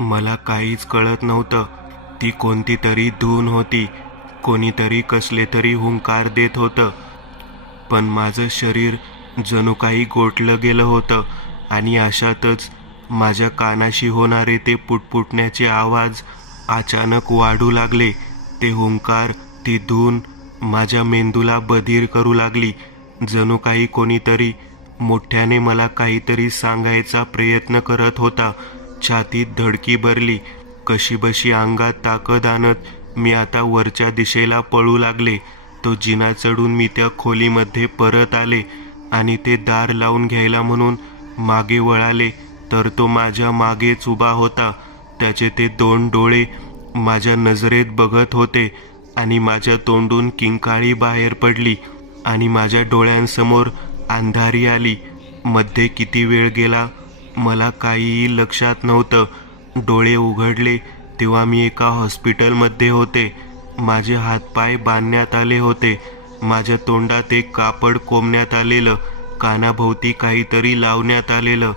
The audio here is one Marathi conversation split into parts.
मला काहीच कळत नव्हतं. ती कोणती तरी धून होती. कोणीतरी कसले तरी हुंकार देत होतं. पण माझं शरीर जणू काही गोठलं गेलं होतं आणि अशातच माझ्या कानाशी होणारे ते पुटपुटण्याचे आवाज अचानक वाढू लागले. ते हुंकार, ती धून माझ्या मेंदूला बधीर करू लागली. जणू काही कोणीतरी मोठ्याने मला काहीतरी सांगायचा प्रयत्न करत होता. छातीत धडकी भरली. कशीबशी अंगात ताकद आणत मी आता वरच्या दिशेला पळू लागले. तो जिना चढून मी त्या खोलीमध्ये परत आले आणि ते दार लावून घ्यायला म्हणून मागे वळाले तर तो माझ्या मागेच उभा होता. त्याचे ते 2 डोळे माझ्या नजरेत बघत होते आणि माझ्या तोंडून किंकाळी बाहेर पडली आणि माझ्या डोळ्यांसमोर अंधारी आली. मध्ये किती वेळ गेला मला काहीही लक्षात नव्हतं. डोळे उघडले तेव्हा मी एका हॉस्पिटलमध्ये होते. माझे हातपाय बांधण्यात आले होते. माझ्या तोंडात एक कापड कोंबण्यात आलेलं, कानाभोवती काहीतरी लावण्यात आलेलं.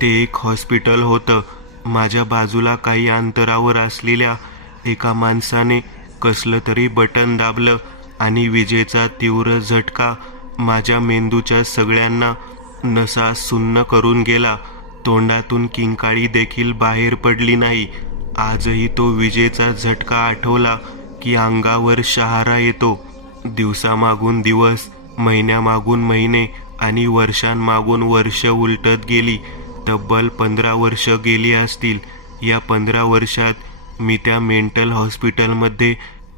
ते एक हॉस्पिटल होतं. माझ्या बाजूला काही अंतरावर असलेल्या एका माणसाने कसलं तरी बटन दाबलं आणि विजेचा तीव्र झटका माझ्या मेंदूच्या सगळ्यांना नसा सुन्न करून गेला. तोंडातून किंकाळी देखील बाहेर पडली नाही. आजही तो विजेचा झटका आठवला की अंगावर शहारा येतो. दिवसामागून दिवस, महिन्यामागून महिने आणि वर्षांमागून वर्ष उलटत गेली. तब्बल 15 वर्ष गेली असतील. या 15 वर्षात मी त्या मेंटल हॉस्पिटलमध्ये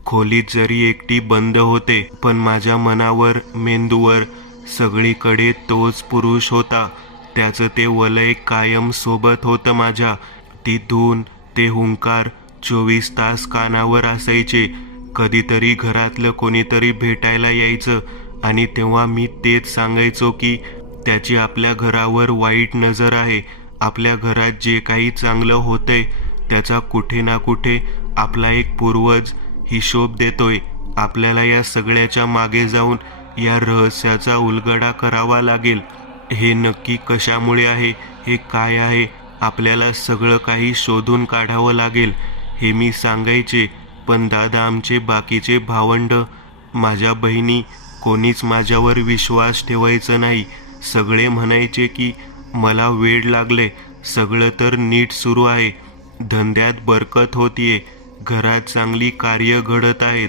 खोलीत जरी एकटी बंद होते, पण माझ्या मनावर, मेंदूवर सगळीकडे तोच पुरुष होता. त्याचं ते वलय कायम सोबत होतं माझ्या. ती धून, ते हुंकार 24 तास कानावर असायचे. कधीतरी घरातलं कोणीतरी भेटायला यायचं आणि तेव्हा मी तेच सांगायचो की त्याची आपल्या घरावर वाईट नजर आहे. आपल्या घरात जे काही चांगलं होतंय त्याचा कुठे ना कुठे आपला एक पूर्वज हिशोब देतोय. आपल्याला या सगळ्याच्या मागे जाऊन या रहस्याचा उलगडा करावा लागेल. हे नक्की कशामुळे आहे, हे काय आहे, आपल्याला सगळं काही शोधून काढावं लागेल, हे मी सांगायचे. पण दादा, आमचे बाकीचे भावंड, माझ्या बहिणी, कोणीच माझ्यावर विश्वास ठेवायचं नाही. सगळे म्हणायचे की मला वेड लागले. सगळं तर नीट सुरू आहे, धंद्यात बरकत होतीये, घरात चांगली कार्य घडत आहेत.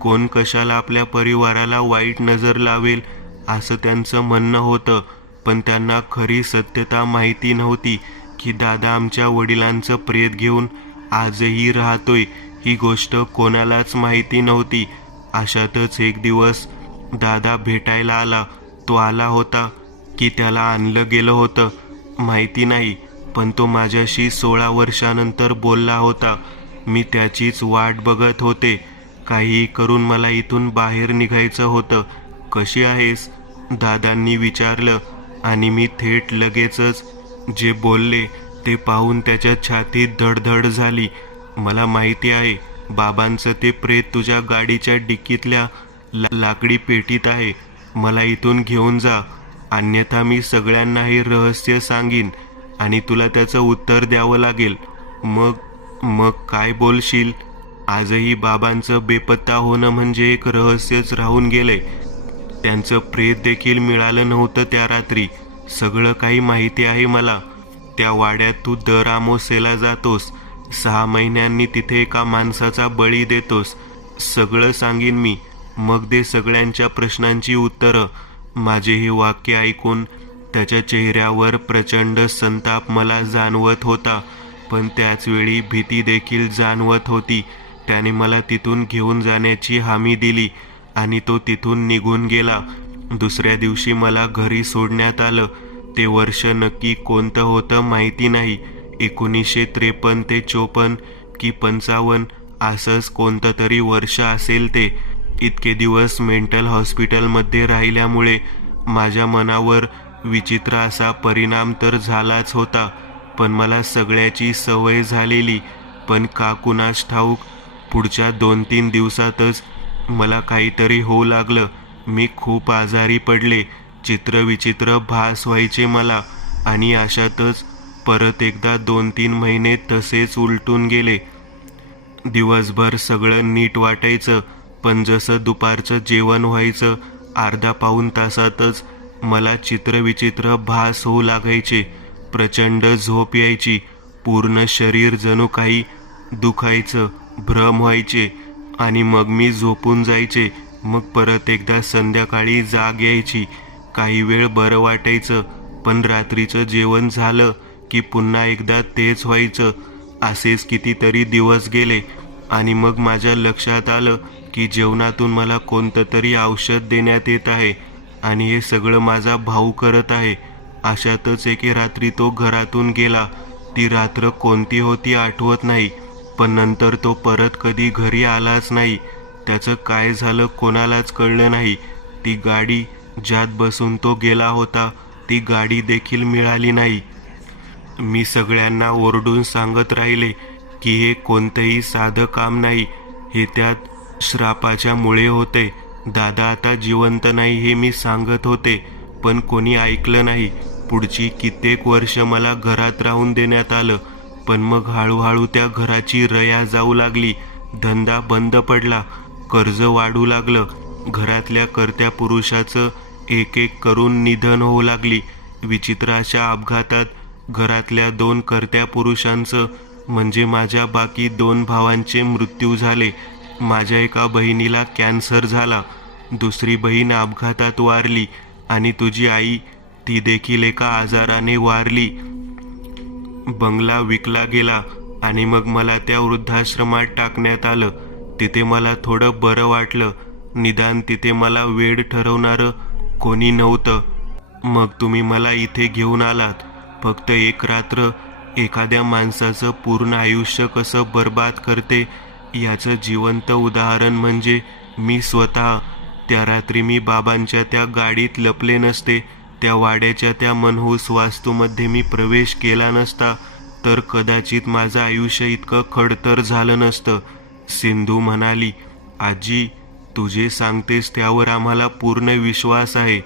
कोण कशाला आपल्या परिवाराला वाईट नजर लावेल असं त्यांचं म्हणणं होतं. पण त्यांना खरी सत्यता माहिती नव्हती की दादा आमच्या वडिलांचं प्रेत घेऊन आजही राहतोय. ही गोष्ट कोणालाच माहिती नव्हती. अशातच एक दिवस दादा भेटायला आला. तो आला होता की त्याला आणलं गेलं होतं माहिती नाही, पण तो माझ्याशी 16 वर्षानंतर बोलला होता. मी त्याचीच वाट बघत होते. काहीही करून मला इथून बाहेर निघायचं होतं. कशी आहेस, दादांनी विचारलं आणि मी थेट लगेचच जे बोलले ते पाहून त्याच्या छातीत धडधड झाली. मला माहिती आहे, बाबांचं ते प्रेत तुझ्या गाडीच्या डिक्कीतल्या लाकडी पेटीत आहे. मला इथून घेऊन जा, अन्यथा मी सगळ्यांना हे रहस्य सांगीन आणि तुला त्याचं उत्तर द्यावं लागेल. मग काय बोलशील? आजही बाबांचं बेपत्ता होणं म्हणजे एक रहस्यच राहून गेलंय. त्यांचं प्रेत देखील मिळालं नव्हतं त्या रात्री. सगळं काही माहिती आहे मला. त्या वाड्यात तू दर अमावास्येला जातोस. 6 महिन्यांनी तिथे एका माणसाचा बळी देतोस. सगळं सांगीन मी. मग दे सगळ्यांच्या प्रश्नांची उत्तरं. माझे हे वाक्य ऐकून त्याच्या चेहऱ्यावर प्रचंड संताप मला जाणवत होता, पण त्याचवेळी भीती देखील जाणवत होती. त्याने मला तिथून घेऊन जाण्याची हमी दिली आणि तो तिथून निघून गेला. दुसऱ्या दिवशी मला घरी सोडण्यात आलं. ते वर्ष नक्की कोणतं होतं माहिती नाही. 1953 ते 54 की 55 असंच कोणतं तरी वर्ष असेल ते. इतके दिवस मेंटल हॉस्पिटलमध्ये राहिल्यामुळे माझ्या मनावर विचित्र असा परिणाम तर झालाच होता, पण मला सगळ्याची सवय झालेली. पण का कुणास ठाऊक पुढच्या 2-3 दिवसातच मला काहीतरी होऊ लागलं. मी खूप आजारी पडले. चित्रविचित्र भास व्हायचे मला आणि अशातच परत एकदा 2-3 महिने तसेच उलटून गेले. दिवसभर सगळं नीट वाटायचं, पण जसं दुपारचं जेवण व्हायचं अर्धा पाऊण तासातच मला चित्रविचित्र भास होऊ लागायचे. प्रचंड झोप यायची. पूर्ण शरीर जणू काही दुखायचं, भ्रम व्हायचे आणि मग मी झोपून जायचे. मग परत एकदा संध्याकाळी जाग यायची. काही वेळ बरं वाटायचं, पण रात्रीचं जेवण झालं की पुन्हा एकदा तेच व्हायचं. असेच कितीतरी दिवस गेले आणि मग माझ्या लक्षात आलं की जेवणातून मला कोणतं तरी औषध देण्यात येत आहे आणि हे सगळं माझा भाऊ करत आहे. अशातच एके रात्री तो घरातून गेला. ती रात्र कोणती होती आठवत नाही, पण नंतर तो परत कधी घरी आलाच नाही. त्याचं काय झालं कोणालाच कळलं नाही. ती गाडी ज्यात बसून तो गेला होता ती गाडी देखील मिळाली नाही. मी सगळ्यांना ओरडून सांगत राहिले की हे कोणतंही साधं काम नाही, हे त्यात श्रापाच्या मुळे होते. दादा आता जिवंत नाही हे मी सांगत होते, पण कोणी ऐकलं नाही. पुढची कित्येक वर्ष मला घरात राहून देण्यात आलं, पण मग हळूहळू त्या घराची रया जाऊ लागली. धंदा बंद पडला, कर्ज वाढू लागलं. घरातल्या कर्त्या पुरुषाचं एक एक करून निधन होऊ लागली. विचित्र अशा अपघातात घरातल्या 2 कर्त्या पुरुषांचं म्हणजे माझ्या बाकी 2 भावांचे मृत्यू झाले. माझ्या एका बहिणीला कॅन्सर झाला, दुसरी बहीण अपघातात वारली आणि तुझी आई ती देखील एका आजाराने वारली. बंगला विकला गेला आणि मग मला त्या वृद्धाश्रमात टाकण्यात आलं. तिथे मला थोडं बरं वाटलं. निदान तिथे मला वेड ठरवणारं कोणी नव्हतं. मग तुम्ही मला इथे घेऊन आलात. फक्त एक रात्र एखाद्या माणसाचं पूर्ण आयुष्य कसं बर्बाद करते याचं जिवंत उदाहरण म्हणजे मी स्वतः. त्या रात्री मी बाबांच्या त्या गाडीत लपले नसते, त्या वाड्याच्या त्या मनहूस वास्तूमध्ये मी प्रवेश केला नसता, तर कदाचित माझं आयुष्य इतकं खडतर झालं नसतं. सिंधू म्हणाली, आजी तू जे सांगतेस त्यावर आम्हाला पूर्ण विश्वास आहे,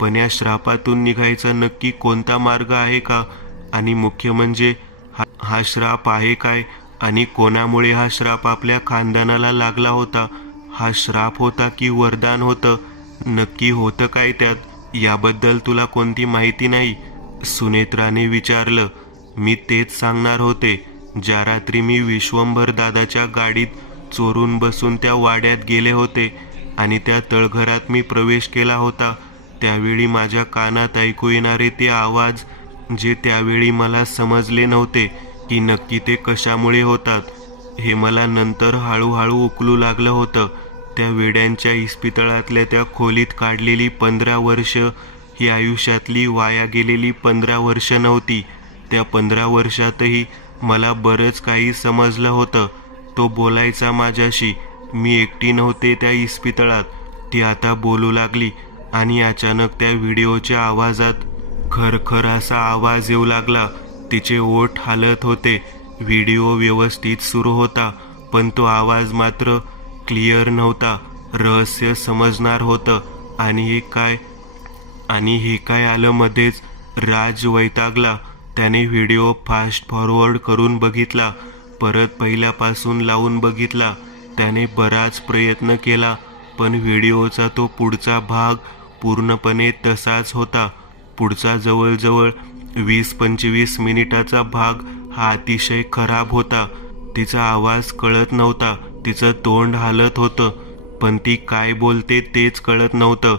पण या श्रापातून निघायचा नक्की कोणता मार्ग आहे का? आणि मुख्य म्हणजे हा श्राप आहे काय आणि कोणामुळे हा श्राप आपल्या खानदानाला लागला होता? हा श्राप होता की वरदान होतं? नक्की होतं काय त्यात? याबद्दल तुला कोणती माहिती नाही? सुनेत्राने विचारलं. मी तेच सांगणार होते. ज्या रात्री मी विश्वंभर दादाच्या गाडीत चोरून बसून त्या वाड्यात गेले होते आणि त्या तळघरात मी प्रवेश केला होता, त्यावेळी माझ्या कानात ऐकू येणारे ते आवाज, जे त्यावेळी मला समजले नव्हते की नक्की ते कशामुळे होतात, हे मला नंतर हळूहळू उकलू लागलं होतं. त्या वेड्यांच्या इस्पितळातल्या त्या खोलीत काढलेली 15 वर्ष ही आयुष्यातली वाया गेलेली 15 वर्ष नव्हती. त्या 15 वर्षातही मला बरंच काही समजलं होतं. तो बोलायचा माझ्याशी. मी एकटी नव्हते त्या इस्पितळात. ती आता बोलू लागली आणि अचानक त्या व्हिडिओच्या आवाजात खरखर असा आवाज येऊ लागला. तिचे ओठ हालत होते. व्हिडिओ व्यवस्थित सुरू होता, पण तो आवाज मात्र क्लिअर नव्हता. रहस्य समजणार होतं. आणि हे काय आलं मध्येच? राज वैतागला. त्याने व्हिडिओ फास्ट फॉरवर्ड करून बघितला, परत पहिल्यापासून लावून बघितला. त्याने बराच प्रयत्न केला, पण व्हिडिओचा तो पुढचा भाग पूर्णपणे तसाच होता. पुढचा जवळजवळ 20-25 मिनिटाचा भाग हा अतिशय खराब होता. तिचा आवाज कळत नव्हता, तिचं तोंड हालत होतं, पण ती काय बोलते तेच कळत नव्हतं.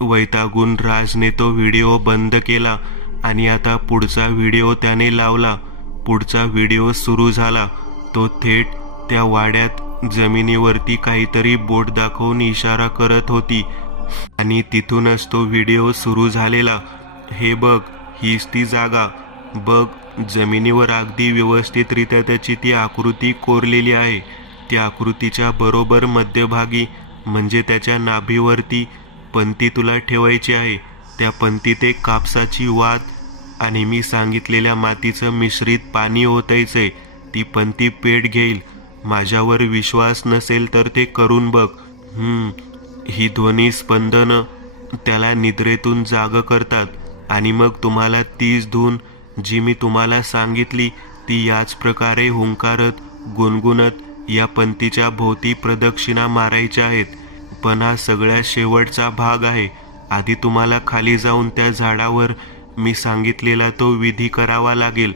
वैतागून राजने तो व्हिडिओ बंद केला आणि आता पुढचा व्हिडिओ त्याने लावला. पुढचा व्हिडिओ सुरू झाला. तो थेट त्या वाड्यात जमिनीवरती काहीतरी बोट दाखवून इशारा करत होती आणि तिथूनच तो व्हिडिओ सुरू झालेला. हे बघ, हीच ती जागा बघ. जमिनीवर अगदी व्यवस्थितरित्या त्याची ती आकृती कोरलेली आहे. त्या आकृतीच्या बरोबर मध्यभागी म्हणजे त्याच्या नाभीवरती पंती तुला ठेवायची आहे. त्या पंतीत एक कापसाची वात आणि मी सांगितलेल्या मातीचं मिश्रित पाणी ओतायचंय. ती पंती पेट घेईल. माझ्यावर विश्वास नसेल तर ते करून बघ. ही ध्वनी स्पंदनं त्याला निद्रेतून जाग करतात आणि मग तुम्हाला तीच धून जी मी तुम्हाला सांगितली ती याच प्रकारे हुंकारत गुणगुणत या पंथीच्या भोवती प्रदक्षिणा मारायच्या आहेत. पण हा सगळ्यात शेवटचा भाग आहे. आधी तुम्हाला खाली जाऊन त्या झाडावर मी सांगितलेला तो विधी करावा लागेल.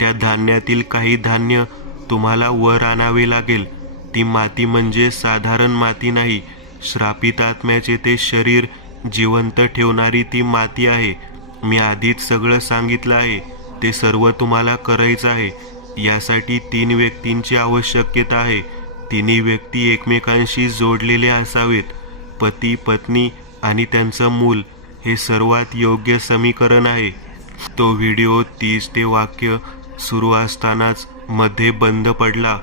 त्या धान्यातील काही धान्य तुम्हाला वर आणावे लागेल. ती माती म्हणजे साधारण माती नाही, श्रापित आत्म्याचे ते शरीर जिवंत ठेवणारी ती माती आहे. मी आधीच सगळं सांगितलं आहे. ते सर्व तुम्हाला करायचं आहे. यासाठी 3 व्यक्तींची आवश्यकता आहे. तिन्ही व्यक्ती एकमेकांशी जोडलेले असावेत. पती, पत्नी आणि त्यांचं मूल हे सर्वात योग्य समीकरण आहे. तो व्हिडिओ 30 ते वाक्य सुरू असतानाच मध्ये बंद पडला.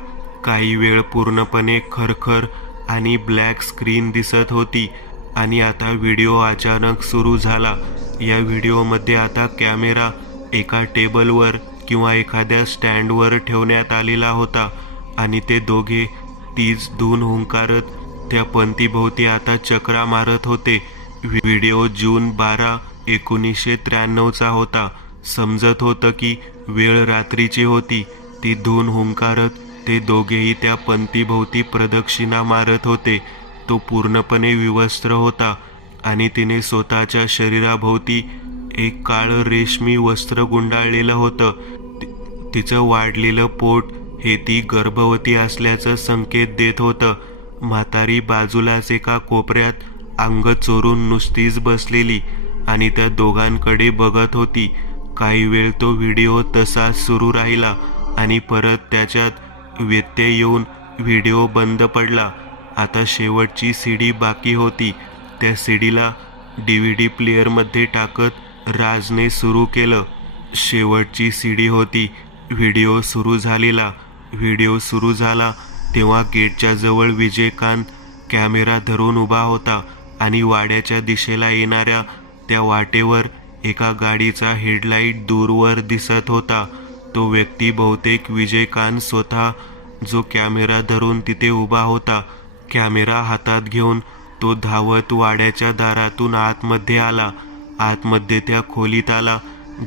काही वेळ पूर्णपणे खरखर आणि ब्लॅक स्क्रीन दिसत होती आणि आता व्हिडिओ अचानक सुरू झाला. या व्हिडिओमध्ये आता कॅमेरा एका टेबलवर किंवा एखाद्या स्टँडवर ठेवण्यात आलेला होता आणि ते दोघे तीच धून हुंकारत त्या पंथीभोवती आता चक्रा मारत होते. व्हिडिओ जून 12, 1993चा होता. समजत होतं की वेळ रात्रीची होती. ती धून हुंकारत ते दोघेही त्या पंथीभोवती प्रदक्षिणा मारत होते. तो पूर्णपणे विवस्त्र होता आणि तिने स्वतःच्या शरीराभोवती एक काळं रेशमी वस्त्र गुंडाळलेलं होतं. तिचं वाढलेलं पोट हे ती गर्भवती असल्याचं संकेत देत होतं. म्हातारी बाजूलाच एका कोपऱ्यात अंग चोरून नुसतीच बसलेली आणि त्या दोघांकडे बघत होती. काही वेळ तो व्हिडिओ तसाच सुरू राहिला आणि परत त्याच्यात व्यत्यय येऊन व्हिडिओ बंद पडला. आता शेवटची सीडी बाकी होती. त्या सीडीला DVD प्लेअरमध्ये टाकत राजने सुरू केलं. शेवटची सीडी होती. व्हिडिओ सुरू झाला तेव्हा गेटच्या जवळ विजयकांत कॅमेरा धरून उभा होता आणि वाड्याच्या दिशेला येणाऱ्या त्या वाटेवर एका गाडीचा हेडलाईट दूरवर दिसत होता. तो व्यक्ती बहुतेक विजयकांत स्वतः, जो कॅमेरा धरून तिथे उभा होता. कॅमेरा हातात घेऊन तो धावत वाड्याच्या दारातून आतमध्ये आला. आतमध्ये त्या खोलीत आला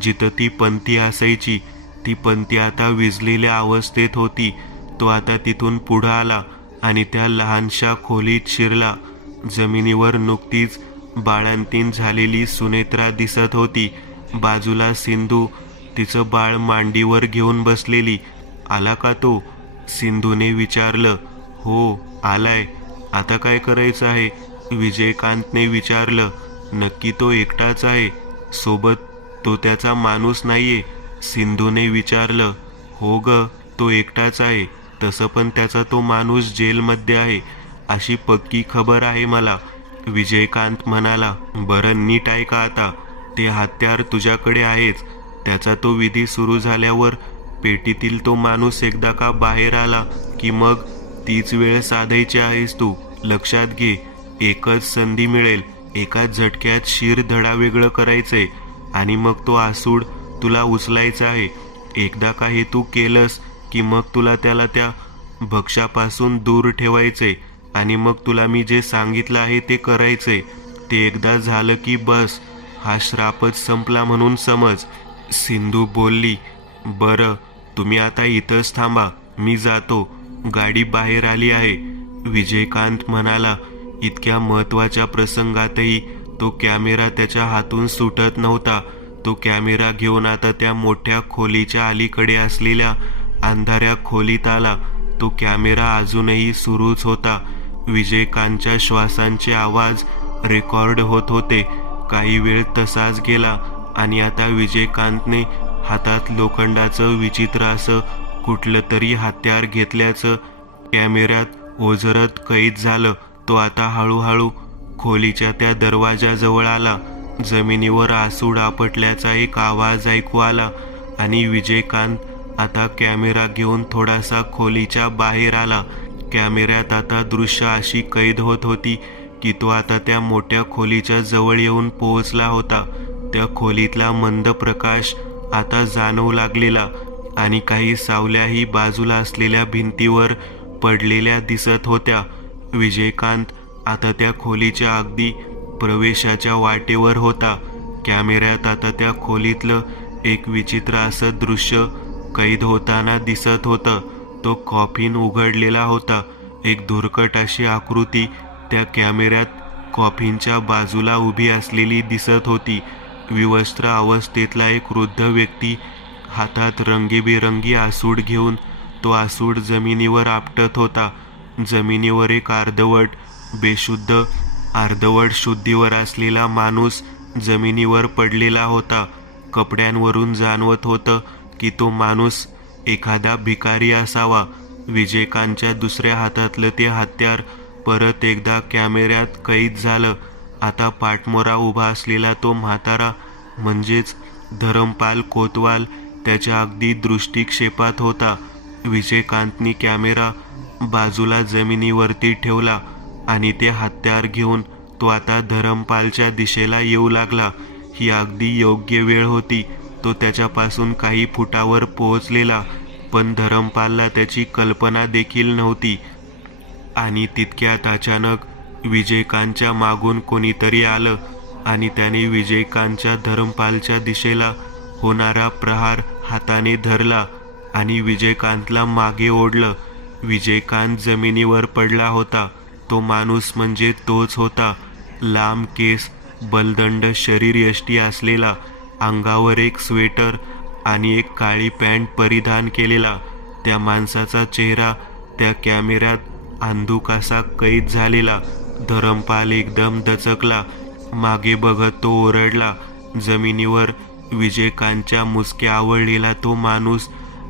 जिथं ती पंथी असायची. ती पंथी आता विझलेल्या अवस्थेत होती. तो आता तिथून पुढं आला आणि त्या लहानशा खोलीत शिरला. जमिनीवर नुकतीच बाळंतीण झालेली सुनेत्रा दिसत होती. बाजूला सिंधू तिचं बाळ मांडीवर घेऊन बसलेली. आला का तो? सिंधूने विचारलं. हो, आलाय. आता काय करायचं आहे? विजयकांतने विचारलं. नक्की तो एकटाच आहे? सोबत तो त्याचा माणूस नाहीये? सिंधूने विचारलं. हो ग, तो एकटाच आहे. तसं पण त्याचा तो माणूस जेलमध्ये आहे अशी पक्की खबर आहे मला, विजयकांत म्हणाला. बरं, नीट आहे का आता? ते हत्यार तुझ्याकडे आहेच. त्याचा तो विधी सुरू झाल्यावर पेटीतील तो माणूस एकदा का बाहेर आला की मग तीच वेळ साधायची आहेस तू. लक्षात घे, एकच संधी मिळेल. एकाच झटक्यात शिर धडा वेगळं करायचंय आणि मग तो आसूड तुला उचलायचा आहे. एकदा का हे तू केलंस की मग तुला त्याला त्या भक्ष्यापासून दूर ठेवायचंय आणि मग तुला मी जे सांगितलं आहे ते करायचंय. ते एकदा झालं की बस, हा श्रापच संपला म्हणून समज. सिंधू बोलली. बरं, तुम्ही आता इथंच थांबा, मी जातो. गाडी बाहेर आली आहे, विजयकांत म्हणाला. इतक्या महत्वाच्या प्रसंगातही तो कॅमेरा त्याच्या हातून सुटत नव्हता. तो कॅमेरा घेऊन आता त्या मोठ्या खोलीच्या अलीकडे असलेल्या अंधाऱ्या खोलीत आला. तो कॅमेरा अजूनही सुरूच होता. विजयकांतच्या श्वासांचे आवाज रेकॉर्ड होत होते. काही वेळ तसाच गेला आणि आता विजयकांतने हातात लोखंडाचं विचित्र असं कुठलं तरी हत्यार घेतल्याचं कॅमेऱ्यात ओझरत कैद झालं. तो आता हळूहळू खोलीच्या त्या दरवाजाजवळ आला. जमिनीवर आसूड आपटल्याचा एक आवाज ऐकू आला आणि विजयकांत आता कॅमेरा घेऊन थोडासा खोलीच्या बाहेर आला. कॅमेऱ्यात आता दृश्य अशी कैद होत होती की तो आता त्या मोठ्या खोलीच्या जवळ येऊन पोहोचला होता. त्या खोलीतला मंद प्रकाश आता जाणवू लागलेला आणि काही सावल्याही बाजूला असलेल्या भिंतीवर पडलेल्या दिसत होत्या. विजयकांत आता त्या खोलीच्या अगदी प्रवेशाच्या वाटेवर होता. कॅमेऱ्यात आता त्या खोलीतलं एक विचित्र असं दृश्य कैद होताना दिसत होतं. तो कॉफिन उघडलेला होता. एक धुरकट अशी आकृती त्या कॅमेऱ्यात कॉफिनच्या बाजूला उभी असलेली दिसत होती. विवस्त्र अवस्थेतला एक वृद्ध व्यक्ती हातात रंगीबेरंगी आसूड घेऊन तो आसूड जमिनीवर आपटत होता. जमिनीवर एक बेशुद्ध अर्धवट शुद्धीवर असलेला माणूस जमिनीवर पडलेला होता. कपड्यांवरून जाणवत होतं की तो माणूस एखादा भिकारी असावा. विजयकांतच्या दुसऱ्या हातातलं ते हत्यार परत एकदा कॅमेऱ्यात कैद झालं. आता पाठमोरा उभा असलेला तो म्हातारा म्हणजेच धरमपाल कोतवाल त्याच्या अगदी दृष्टिक्षेपात होता. विजयकांतनी कॅमेरा बाजूला जमिनीवरती ठेवला आणि ते हत्यार घेऊन तो आता धरमपालच्या दिशेला येऊ लागला. ही अगदी योग्य वेळ होती. तो त्याच्यापासून काही फुटावर पोहोचलेला, पण धरमपालला त्याची कल्पना देखील नव्हती. आणि तितक्यात अचानक विजयकांतच्या मागून कोणीतरी आलं आणि त्याने विजयकांतच्या धरमपालच्या दिशेला होणारा प्रहार हाताने धरला आणि विजयकांतला मागे ओढलं. विजयकांत जमिनीवर पडला होता. तो माणूस म्हणजे तोच होता. लांब केस, बलदंड शरीरयष्टी असलेला, अंगावर एक स्वेटर आणि एक काळी पॅन्ट परिधान केलेला. त्या माणसाचा चेहरा त्या कॅमेऱ्यात अंधुक असा कैद झालेला. धरमपाल एकदम दचकला. मागे बघत तो ओरडला. जमिनीवर विजयकांतच्या मुसक्या आवळलेला तो माणूस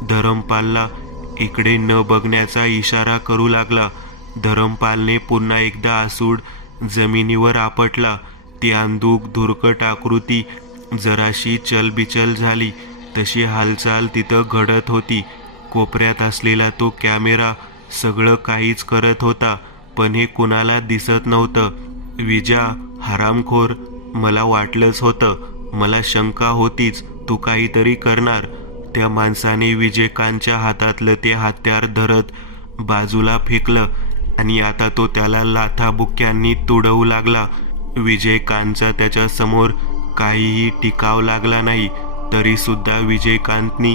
धरमपालला इकडे न बघण्याचा इशारा करू लागला. धरमपालने पुन्हा एकदा आसूड जमिनीवर आपटला. ती अंधुक धुरकट आकृती जराशी चलबिचल झाली. तशी हालचाल तिथं घडत होती. कोपऱ्यात असलेला तो कॅमेरा सगळं काहीच करत होता, पण हे कुणाला दिसत नव्हतं. विजा, हरामखोर, मला वाटलंच होतं. मला शंका होतीच तू काहीतरी करणार. त्या माणसाने विजयकांतच्या हातातलं ते हत्यार धरत बाजूला फेकलं आणि आता तो त्याला लाथाबुक्क्यांनी तुडवू लागला. विजयकांतचा त्याच्या समोर काहीही टिकाव लागला नाही. तरी सुद्धा विजयकांतनी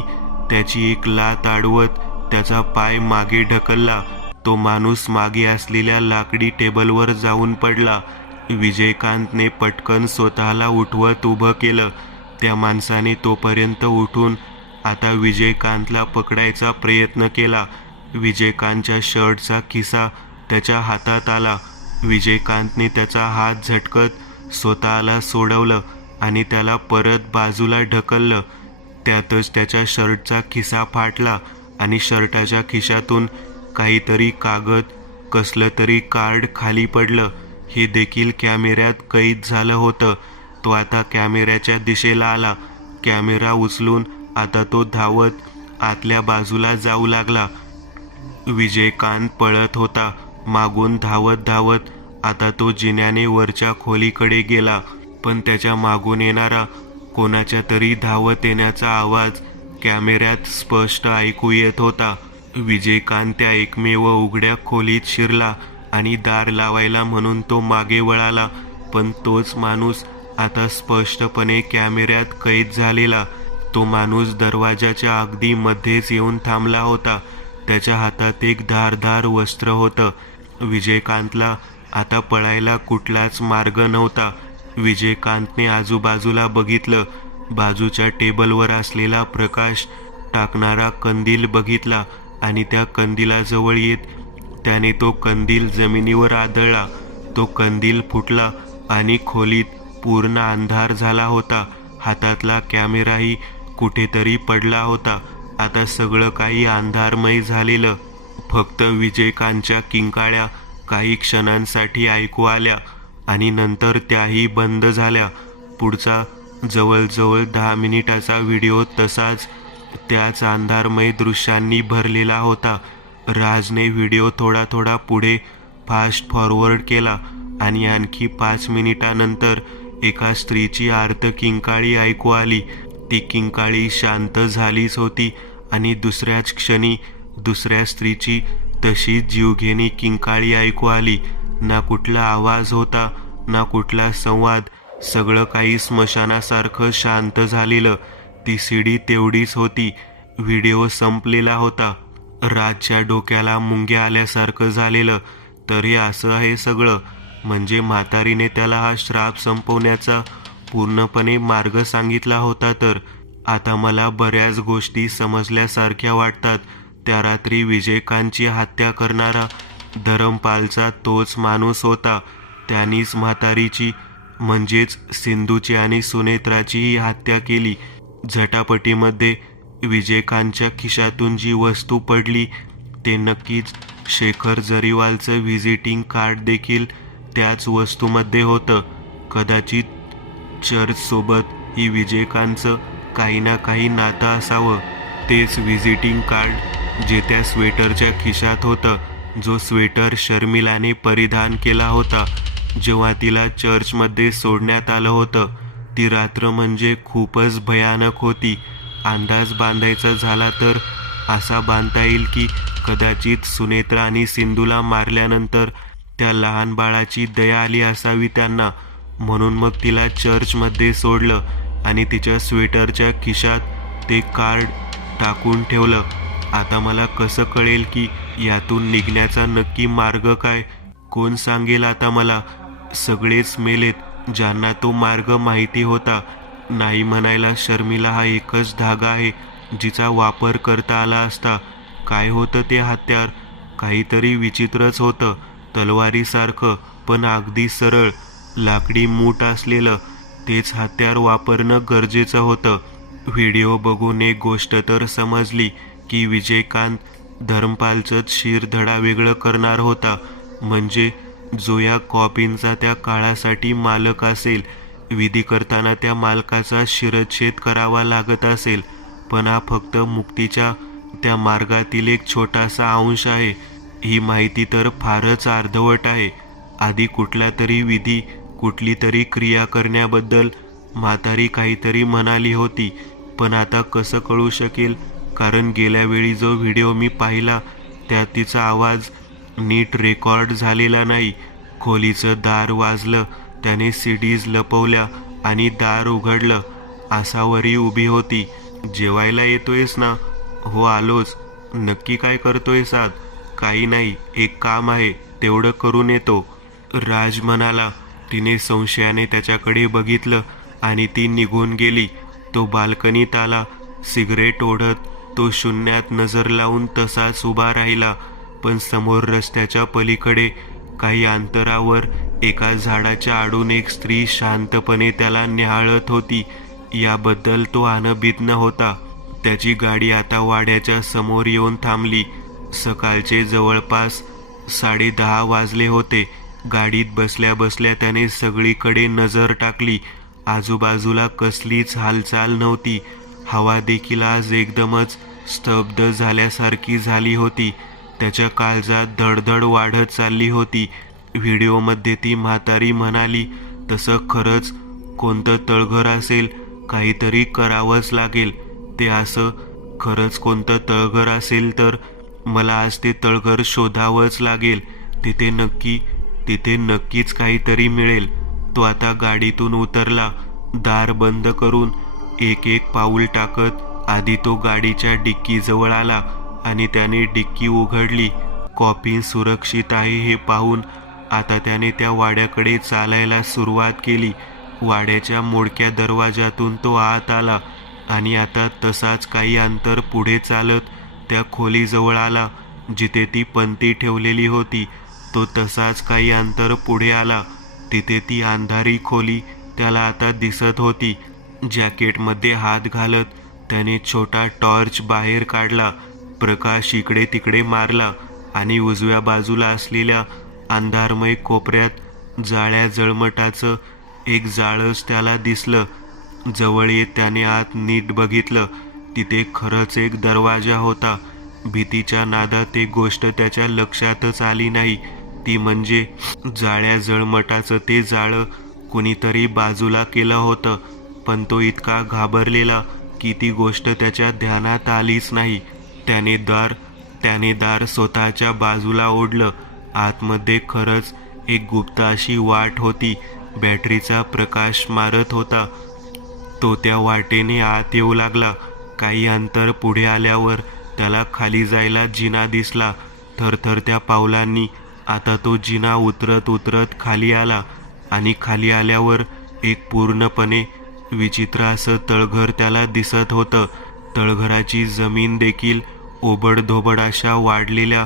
त्याची एक लाथ अडवत त्याचा पाय मागे ढकलला. तो माणूस मागे असलेल्या लाकडी टेबलवर जाऊन पडला. विजयकांतने पटकन स्वतःला उठवत उभं केलं. त्या माणसाने तोपर्यंत उठून आता विजयकांतला पकडायचा प्रयत्न केला. विजयकांतच्या शर्टचा खिसा त्याच्या हातात आला. विजयकांतने त्याचा हात झटकत स्वतःला सोडवलं आणि त्याला परत बाजूला ढकललं. त्यातच त्याच्या शर्टचा खिसा फाटला आणि शर्टाच्या खिशातून काहीतरी कागद, कसलं तरी कार्ड खाली पडलं. हे देखील कॅमेऱ्यात कैद झालं होतं. तो आता कॅमेऱ्याच्या दिशेला आला. कॅमेरा उचलून आता तो धावत आतल्या बाजूला जाऊ लागला. विजयकांत पळत होता. मागून धावत धावत आता तो जिन्याने वरच्या खोलीकडे गेला. पण त्याच्या मागून येणारा कोणाच्या तरी धावत येण्याचा आवाज कॅमेऱ्यात स्पष्ट ऐकू येत होता. विजयकांत त्या एकमेव उघड्या खोलीत शिरला आणि दार लावायला म्हणून तो मागे वळाला. पण तोच माणूस आता स्पष्टपणे कॅमेऱ्यात कैद झालेला. तो माणूस दरवाजाच्या अगदी मध्येच येऊन थांबला होता. त्याच्या हातात एक धारदार वस्त्र होतं. विजयकांतला आता पळायला कुठलाच मार्ग नव्हता. विजयकांतने आजूबाजूला बघितलं. बाजूच्या टेबलवर असलेला प्रकाश टाकणारा कंदील बघितला आणि त्या कंदिलाजवळ येत त्याने तो कंदील जमिनीवर आदळला. तो कंदील फुटला आणि खोलीत पूर्ण अंधार झाला होता. हातातला कॅमेराही कुठेतरी पडला होता. आता सगळं काही अंधारमय झालेलं. फक्त विजयकांतच्या किंकाळ्या काही क्षणांसाठी ऐकू आल्या आणि नंतर त्याही बंद झाल्या. पुढचा जवळजवळ 10 मिनिटाचा व्हिडिओ तसाच त्याच अंधारमय दृश्यांनी भरलेला होता. राजने व्हिडिओ थोडा थोडा पुढे फास्ट फॉरवर्ड केला आणि आणखी 5 मिनिटानंतर एका स्त्रीची आर्त किंकाळी ऐकू आली. ती किंकाळी शांत झालीच होती आणि दुसऱ्याच क्षणी दुसऱ्या स्त्रीची तशीच जीवघेणी किंकाळी ऐकू आली. ना कुठला आवाज होता, ना कुठला संवाद. सगळं काही स्मशानासारखं शांत झालेलं. ती सीडी तेवढीच होती. व्हिडिओ संपलेला होता. राजच्या डोक्याला मुंग्या आल्यासारखं झालेलं. तर हे असं आहे सगळं. म्हणजे म्हातारीने त्याला हा श्राप संपवण्याचा पूर्णपणे मार्ग सांगितला होता. तर आता मला बऱ्याच गोष्टी समजल्यासारख्या वाटतात. त्या रात्री विजयकांतची हत्या करणारा धरमपालचा तोच माणूस होता. त्यांनीच म्हातारीची म्हणजेच सिंधूची आणि सुनेत्राचीही हत्या केली. झटापटीमध्ये विजयकांतच्या खिशातून जी वस्तू पडली ते नक्कीच शेखर जरीवालचं व्हिजिटिंग कार्ड देखील त्याच वस्तूमध्ये होतं. कदाचित चर्चसोबत ही विजयकांतचं काही ना काही नातं असावं. तेच व्हिजिटिंग कार्ड जे त्या स्वेटरच्या खिशात होतं, जो स्वेटर शर्मिलाने परिधान केला होता जेव्हा तिला चर्चमध्ये सोडण्यात आलं होतं. ती रात्र म्हणजे खूपच भयानक होती. अंदाज बांधायचा झाला तर असा बांधता येईल की कदाचित सुनेत्रा आणि सिंधूला मारल्यानंतर त्या लहान बाळाची दया आली असावी त्यांना, म्हणून मग तिला चर्चमध्ये सोडलं आणि तिच्या स्वेटरच्या खिशात ते कार्ड टाकून ठेवलं. आता मला कसं कळेल की यातून निघण्याचा नक्की मार्ग काय? कोण सांगेल आता मला? सगळेच मेलेत ज्यांना तो मार्ग माहिती होता. नाही म्हणायला शर्मिला हा एकच धागा आहे जिचा वापर करता आला असता. काय होतं ते हत्यार? काहीतरी विचित्रच होतं. तलवारीसारखं पण अगदी सरळ, लाकडी मूठ असलेलं. तेच हत्यार वापरणं गरजेचं होतं. व्हिडिओ बघून एक गोष्ट तर समजली की विजयकांत धर्मपालचंच शिरधडा वेगळं करणार होता. म्हणजे जो या कॉपींचा त्या काळासाठी मालक असेल, विधी करताना त्या मालकाचा शिरच्छेद करावा लागत असेल. पण हा फक्त मुक्तीच्या त्या मार्गातील एक छोटासा अंश आहे. ही माहिती तर फारच अर्धवट आहे. आधी कुठला तरी विधी, कुठली तरी क्रिया करण्याबद्दल म्हातारी काहीतरी म्हणाली होती. पण आता कसं कळू शकेल? कारण गेल्या वेळी जो व्हिडिओ मी पाहिला त्यात तिचा आवाज नीट रेकॉर्ड झालेला नाही. खोलीचं दार वाजलं. त्याने सीडीज लपवल्या आणि दार उघडलं. आसावरी उभी होती. जेवायला येतोयस ना? हो आलोच. नक्की काय करतोयस आज? काही नाही, एक काम आहे, तेवढं करून येतो, राज म्हणाला. तिने संशयाने त्याच्याकडे बघितलं आणि ती निघून गेली. तो बाल्कनीत आला. सिगरेट ओढत तो शून्यात नजर लावून तसाच उभा राहिला. पण समोर रस्त्याच्या पलीकडे काही अंतरावर एका झाडाच्या आडून एक स्त्री शांतपणे त्याला निहाळत होती. याबद्दल तो अनभिज्ञ होता. त्याची गाडी आता वाड्याच्या समोर येऊन थांबली. सकाळचे जवळपास 10:30 वाजले होते. गाडीत बसल्या बसल्या त्याने सगळीकडे नजर टाकली. आजूबाजूला कसलीच हालचाल नव्हती. हवा देखील आज एकदमच स्तब्ध झाल्यासारखी झाली होती. त्याच्या काळजात धडधड वाढत चालली होती. व्हिडिओमध्ये ती म्हातारी म्हणाली तसं खरंच कोणतं तळघर असेल. काहीतरी करावंच लागेल. ते असं खरंच कोणतं तळघर असेल तर मला आज ते तळघर शोधावंच लागेल. तिथे नक्कीच काहीतरी मिळेल. तो आता गाडीतून उतरला. दार बंद करून एक एक पाऊल टाकत आधी तो गाडीच्या डिक्कीजवळ आला आणि त्याने डिक्की उघडली. कॉपी सुरक्षित आहे हे पाहून आता त्याने त्या वाड्याकडे चालायला सुरुवात केली. वाड्याच्या मोडक्या दरवाजातून तो आत आला आणि आता तसाच काही अंतर पुढे चालत त्या खोलीजवळ आला जिथे ती पंती ठेवलेली होती. तो तसाच काही अंतर पुढे आला. तिथे ती अंधारी खोली त्याला आता दिसत होती. जॅकेटमध्ये हात घालत त्याने छोटा टॉर्च बाहेर काढला. प्रकाश इकडे तिकडे मारला आणि उजव्या बाजूला असलेल्या अंधारमय कोपऱ्यात जाळ्या जळमटाचं एक जाळंच त्याला दिसलं. जवळ येत त्याने आत नीट बघितलं. तिथे खरंच एक दरवाजा होता. भीतीच्या नादात एक गोष्ट त्याच्या लक्षातच आली नाही. ती म्हणजे जाळ्या जळमटाचं ते जाळं कुणीतरी बाजूला केलं होतं. पण तो इतका घाबरलेला की ती गोष्ट त्याच्या ध्यानात आलीच नाही. त्याने दार स्वतःच्या बाजूला ओढलं. आतमध्ये खरंच एक गुप्त अशी वाट होती. बॅटरीचा प्रकाश मारत होता. तो त्या वाटेने आत येऊ लागला. काही अंतर पुढे आल्यावर त्याला खाली जायला जिना दिसला. थरथरत्या पावलांनी आता तो जिना उतरत उतरत खाली आला आणि खाली आल्यावर एक पूर्णपणे विचित्र असं तळघर त्याला दिसत होतं. तळघराची जमीन देखील ओबडधोबड अशा वाढलेल्या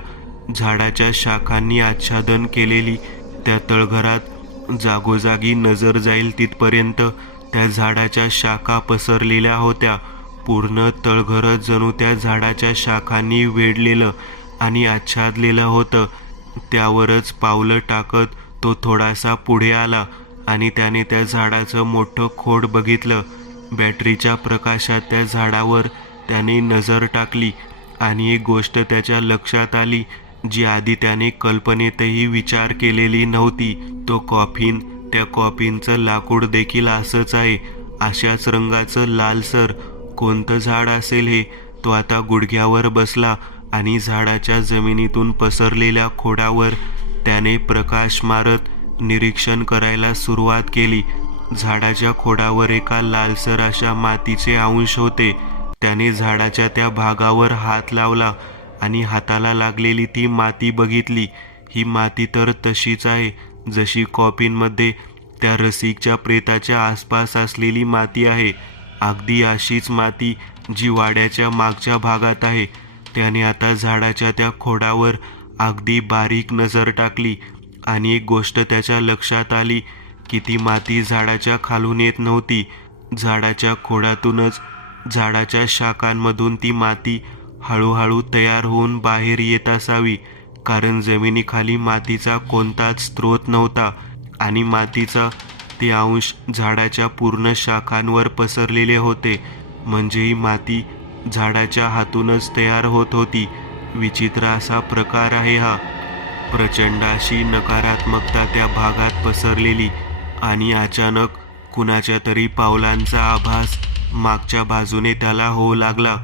झाडाच्या शाखांनी आच्छादन केलेली. त्या तळघरात जागोजागी नजर जाईल तिथपर्यंत त्या झाडाच्या शाखा पसरलेल्या होत्या. पूर्ण तळघर जणू त्या झाडाच्या शाखांनी वेढलेलं आणि आच्छादलेलं होतं. त्यावरच पावलं टाकत तो थोडासा पुढे आला आणि त्याने त्या झाडाचं मोठं खोड बघितलं. बॅटरीच्या प्रकाशात त्या झाडावर त्याने नजर टाकली आणि एक गोष्ट त्याच्या लक्षात आली जी आधी त्याने कल्पनेतही विचार केलेली नव्हती. तो कॉफिन, त्या कॉफिनचं लाकूड देखील असंच आहे, अशाच रंगाचं लालसर. कोणतं झाड असेल हे? तो आता गुडघ्यावर बसला आणि झाडाच्या जमिनीतून पसरलेल्या खोडावर त्याने प्रकाश मारत निरीक्षण करायला सुरुवात केली. झाडाच्या खोडावर एका लालसर अशा मातीचे अंश होते. त्याने झाडाच्या त्या भागावर हात लावला आणि हाताला लागलेली ती माती बघितली. ही माती तर तशीच आहे जशी कॉफिनमध्ये त्या रसिकच्या प्रेताच्या आसपास असलेली माती आहे. अगदी अशीच माती जी वाड्याच्या मागच्या भागात आहे. त्याने आता झाडाच्या त्या खोडावर अगदी बारीक नजर टाकली आणि एक गोष्ट त्याच्या लक्षात आली की ती माती झाडाच्या खालून येत नव्हती. झाडाच्या खोडातूनच, झाडाच्या शाखांमधून ती माती हळूहळू तयार होऊन बाहेर येत असावी, कारण जमिनीखाली मातीचा कोणताच स्रोत नव्हता आणि मातीचा ते अंश झाडाच्या पूर्ण शाखांवर पसरलेले होते. म्हणजे ही माती झाडाच्या हातूनच तयार होत होती. विचित्र असा प्रकार आहे हा. प्रचंड अशी नकारात्मकता त्या भागात पसरलेली आणि अचानक कुणाच्या तरी पावलांचा आभास मागच्या बाजूने त्याला होऊ लागला.